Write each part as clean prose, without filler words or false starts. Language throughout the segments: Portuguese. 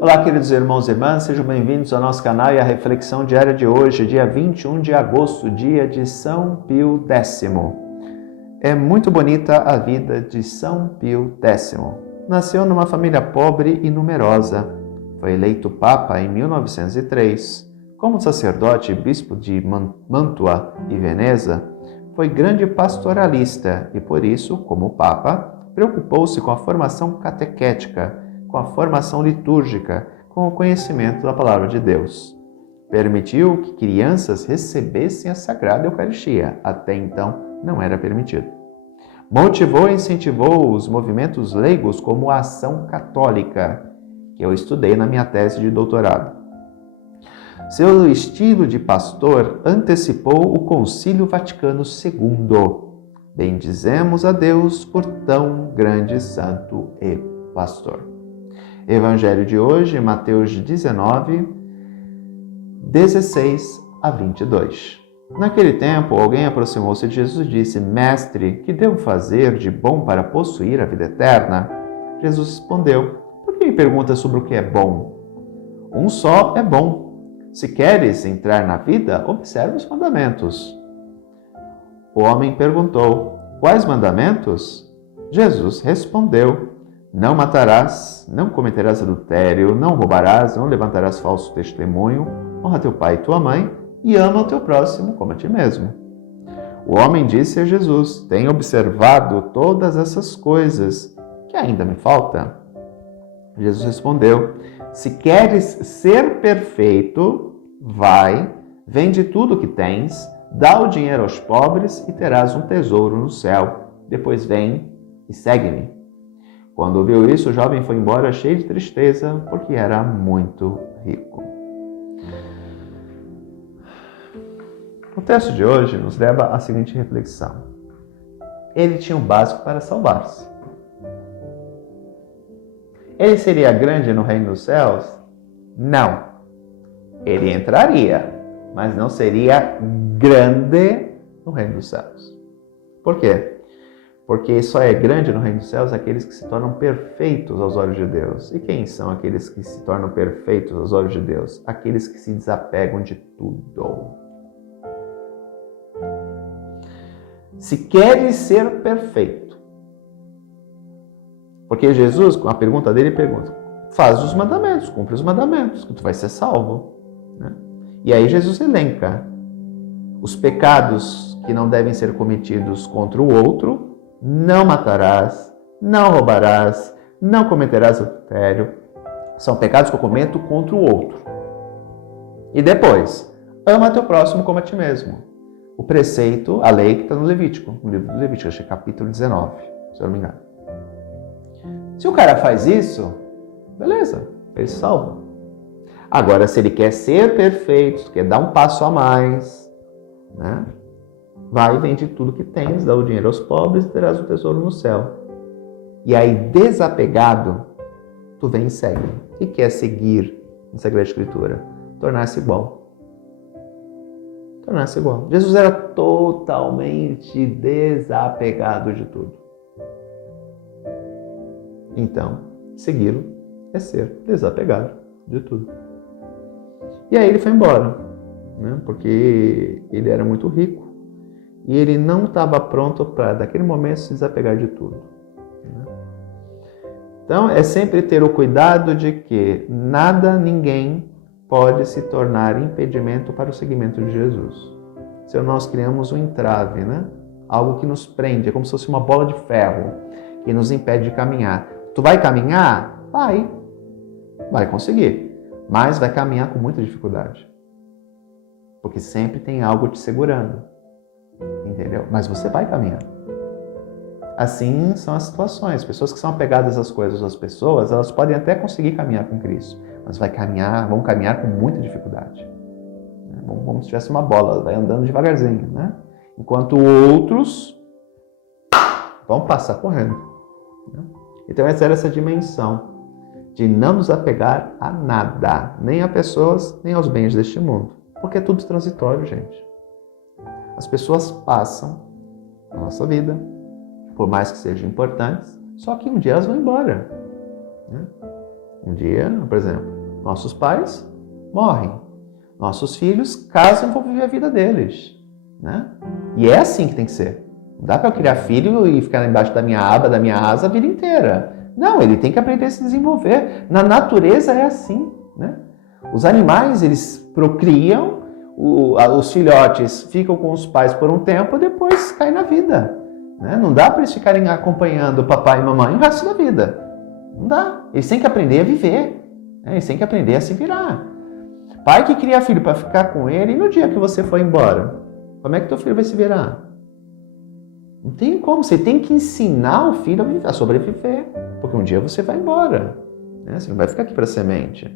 Olá, queridos irmãos e irmãs, sejam bem-vindos ao nosso canal e à reflexão diária de hoje, dia 21 de agosto, dia de São Pio X. É muito bonita a vida de São Pio X. Nasceu numa família pobre e numerosa. Foi eleito Papa em 1903. Como sacerdote e bispo de Mantua e Veneza, foi grande pastoralista e, por isso, como Papa, preocupou-se com a formação catequética, com a formação litúrgica, com o conhecimento da Palavra de Deus. Permitiu que crianças recebessem a Sagrada Eucaristia. Até então, não era permitido. Motivou e incentivou os movimentos leigos como a Ação Católica, que eu estudei na minha tese de doutorado. Seu estilo de pastor antecipou o Concílio Vaticano II. Bendizemos a Deus por tão grande santo e pastor. Evangelho de hoje, Mateus 19, 16 a 22. Naquele tempo, alguém aproximou-se de Jesus e disse: Mestre, que devo fazer de bom para possuir a vida eterna? Jesus respondeu: Por que me perguntas sobre o que é bom? Um só é bom. Se queres entrar na vida, observa os mandamentos. O homem perguntou: Quais mandamentos? Jesus respondeu: Não matarás, não cometerás adultério, não roubarás, não levantarás falso testemunho, honra teu pai e tua mãe e ama o teu próximo como a ti mesmo. O homem disse a Jesus: Tenho observado todas essas coisas, que ainda me falta? Jesus respondeu: Se queres ser perfeito, vai, vende tudo o que tens, dá o dinheiro aos pobres e terás um tesouro no céu. Depois vem e segue-me. Quando ouviu isso, o jovem foi embora cheio de tristeza, porque era muito rico. O texto de hoje nos leva à seguinte reflexão. Ele tinha o básico para salvar-se. Ele seria grande no reino dos céus? Não. Ele entraria, mas não seria grande no reino dos céus. Por quê? Porque só é grande no reino dos céus aqueles que se tornam perfeitos aos olhos de Deus. E quem são aqueles que se tornam perfeitos aos olhos de Deus? Aqueles que se desapegam de tudo. Se queres ser perfeito. Porque Jesus, com a pergunta dele, pergunta: faz os mandamentos, cumpre os mandamentos, que tu vai ser salvo. Né? E aí Jesus elenca os pecados que não devem ser cometidos contra o outro. Não matarás, não roubarás, não cometerás adultério. São pecados que eu cometo contra o outro. E depois, ama teu próximo como a ti mesmo. O preceito, a lei que está no Levítico, no livro do Levítico, acho que é capítulo 19, se eu não me engano. Se o cara faz isso, beleza, ele se salva. Agora, se ele quer ser perfeito, quer dar um passo a mais, né? Vai e vende tudo que tens, dá o dinheiro aos pobres e terás o tesouro no céu. E aí, desapegado, tu vem e segue. O que é seguir na Sagrada Escritura? Tornar-se igual. Tornar-se igual. Jesus era totalmente desapegado de tudo. Então, segui-lo é ser desapegado de tudo. E aí ele foi embora, né? Porque ele era muito rico. E ele não estava pronto para, daquele momento, se desapegar de tudo. Então, é sempre ter o cuidado de que nada, ninguém pode se tornar impedimento para o seguimento de Jesus. Se nós criamos um entrave, né? Algo que nos prende, é como se fosse uma bola de ferro que nos impede de caminhar. Tu vai caminhar? Vai conseguir, mas vai caminhar com muita dificuldade. Porque sempre tem algo te segurando. Entendeu? Mas você vai caminhar. Assim são as situações. Pessoas que são apegadas às coisas, às pessoas, elas podem até conseguir caminhar com Cristo, mas vão caminhar com muita dificuldade. Como se tivesse uma bola, vai andando devagarzinho, né? Enquanto outros vão passar correndo. Então essa era essa dimensão de não nos apegar a nada, nem a pessoas, nem aos bens deste mundo. Porque é tudo transitório, gente. As pessoas passam na nossa vida, por mais que sejam importantes, só que um dia elas vão embora. Né? Um dia, por exemplo, nossos pais morrem. Nossos filhos casam e vão viver a vida deles, né? E é assim que tem que ser. Não dá para eu criar filho e ficar embaixo da minha aba, da minha asa a vida inteira. Não, ele tem que aprender a se desenvolver. Na natureza é assim, né? Os animais, eles procriam, os filhotes ficam com os pais por um tempo e depois caem na vida, né? Não dá para eles ficarem acompanhando o papai e mamãe o resto da vida. Não dá. Eles têm que aprender a viver, né? Eles têm que aprender a se virar. Pai que cria filho para ficar com ele, e no dia que você for embora, como é que teu filho vai se virar? Não tem como. Você tem que ensinar o filho a sobreviver, porque um dia você vai embora, né? Você não vai ficar aqui para semente.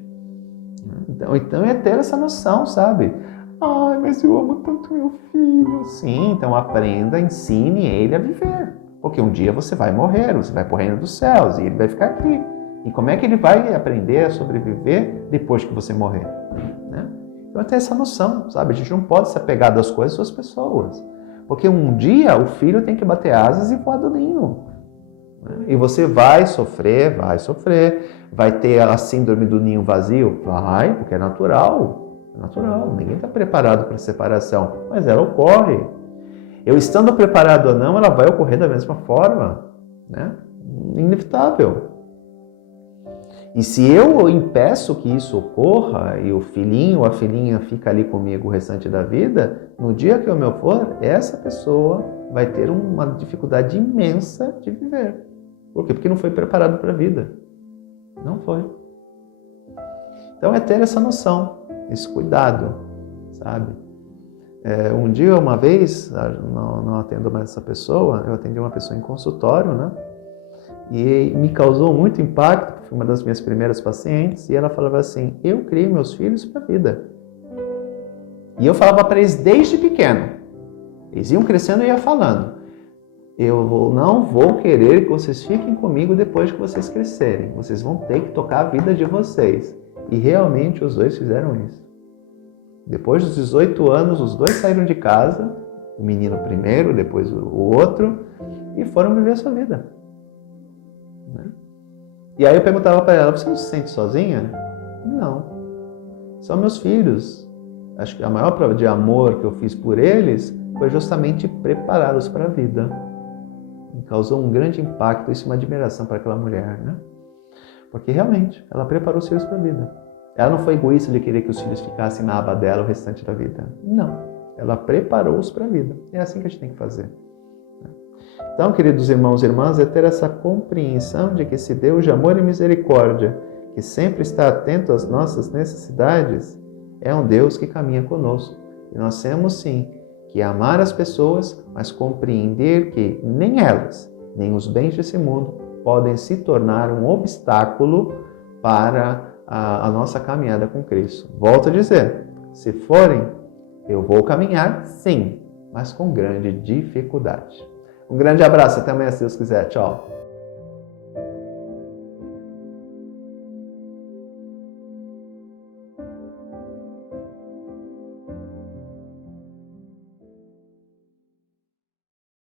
Então é ter essa noção, sabe? Ai, mas eu amo tanto meu filho. Sim, então aprenda, ensine ele a viver, porque um dia você vai morrer, você vai para o reino dos céus e ele vai ficar aqui. E como é que ele vai aprender a sobreviver depois que você morrer? Né? Então, ter essa noção, sabe? A gente não pode se apegar das coisas das pessoas. Porque um dia o filho tem que bater asas e voar do ninho. Né? E você vai sofrer, vai ter a síndrome do ninho vazio? Vai, porque é natural. É natural, ninguém está preparado para a separação, mas ela ocorre. Eu estando preparado ou não, ela vai ocorrer da mesma forma. Né? Inevitável. E se eu impeço que isso ocorra e o filhinho ou a filhinha fica ali comigo o restante da vida, no dia que eu me for, essa pessoa vai ter uma dificuldade imensa de viver. Por quê? Porque não foi preparado para a vida. Não foi. Então é ter essa noção, esse cuidado, sabe? Um dia, uma vez, não atendo mais essa pessoa, eu atendi uma pessoa em consultório, né? E me causou muito impacto, foi uma das minhas primeiras pacientes, e ela falava assim, eu criei meus filhos para a vida. E eu falava para eles desde pequeno, eles iam crescendo e ia falando, eu não vou querer que vocês fiquem comigo depois que vocês crescerem, vocês vão ter que tocar a vida de vocês. E realmente os dois fizeram isso. Depois dos 18 anos, os dois saíram de casa, o menino primeiro, depois o outro, e foram viver a sua vida. E aí eu perguntava para ela, você não se sente sozinha? Não. São meus filhos. Acho que a maior prova de amor que eu fiz por eles foi justamente prepará-los para a vida. Me causou um grande impacto, isso é uma admiração para aquela mulher, né? Porque realmente, ela preparou os filhos para a vida. Ela não foi egoísta de querer que os filhos ficassem na aba dela o restante da vida. Não. Ela preparou-os para a vida. É assim que a gente tem que fazer. Então, queridos irmãos e irmãs, é ter essa compreensão de que esse Deus de amor e misericórdia, que sempre está atento às nossas necessidades, é um Deus que caminha conosco. E nós temos, sim, que amar as pessoas, mas compreender que nem elas, nem os bens desse mundo, podem se tornar um obstáculo para a nossa caminhada com Cristo. Volto a dizer, se forem, eu vou caminhar, sim, mas com grande dificuldade. Um grande abraço, até amanhã se Deus quiser. Tchau.